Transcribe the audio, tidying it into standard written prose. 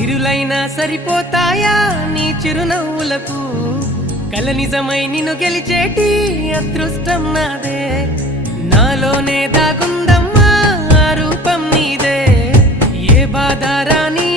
సిరులైనా సరిపోతాయా నీ చిరునవ్వులకు కల నిజమై నిన్ను గెలిచేటి అదృష్టం నాదే నాలోనే దాగుందమ్మా ఆ రూపం నీదే ఏ బాధ రాని